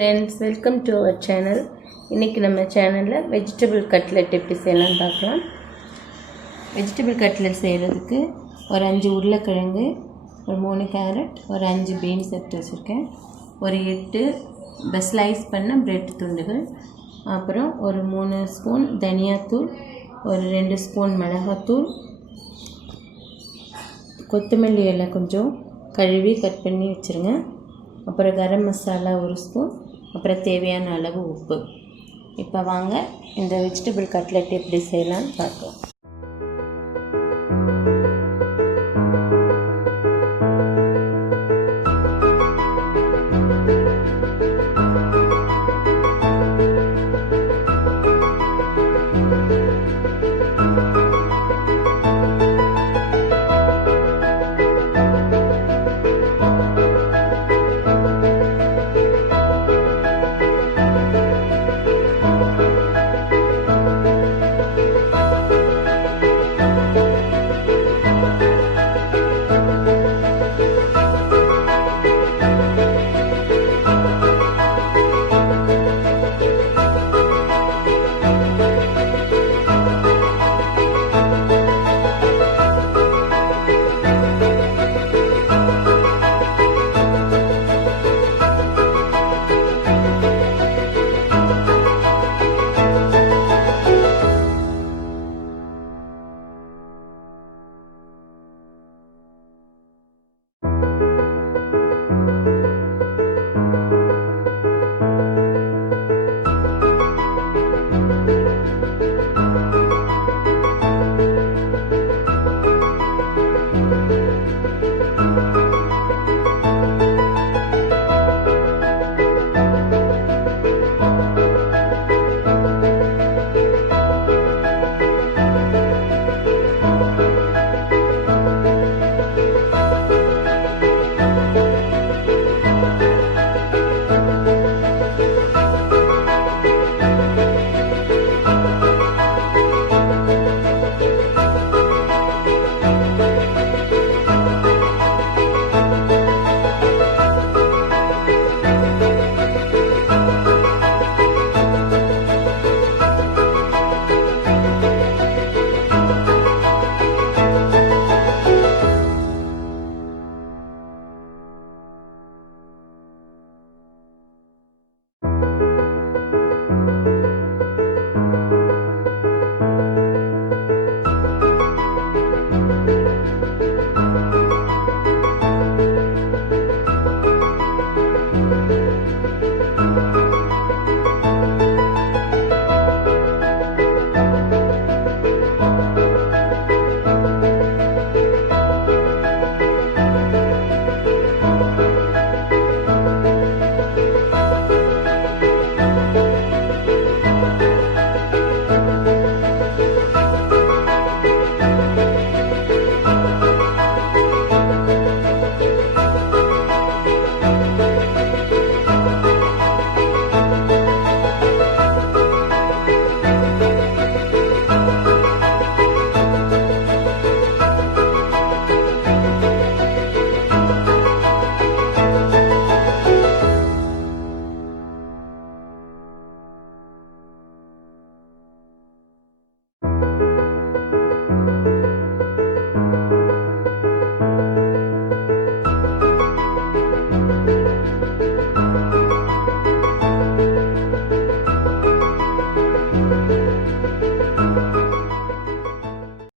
Friends welcome to our channel इनकी நம்ம சேனல்ல வெஜிடபிள் கட்லெட் எப்படி செய்யலாம் பார்க்கலாம். வெஜிடபிள் கட்லெட் செய்யிறதுக்கு ஒரு 5 உருளைக்கிழங்கு, ஒரு 3 கேரட், ஒரு 5 பீன்ஸ் எடுத்து வச்சிருக்கேன். ஒரு 8 ஸ்லைஸ் பண்ண பிரெட் துண்டுகள், அப்புறம் ஒரு 3 ஸ்பூன் தனியாத்தூள், ஒரு 2 ஸ்பூன் மிளகாத்தூள், கொத்தமல்லி இலை கொஞ்சம் கழுவி கட் பண்ணி வச்சுருங்க. அப்புறம் கரம் மசாலா 1 ஸ்பூன், அப்புறம் தேவையான அளவு உப்பு. இப்போ வாங்க இந்த வெஜிடபிள் கட்லெட் எப்படி செய்யலாம்னு பார்க்கலாம்.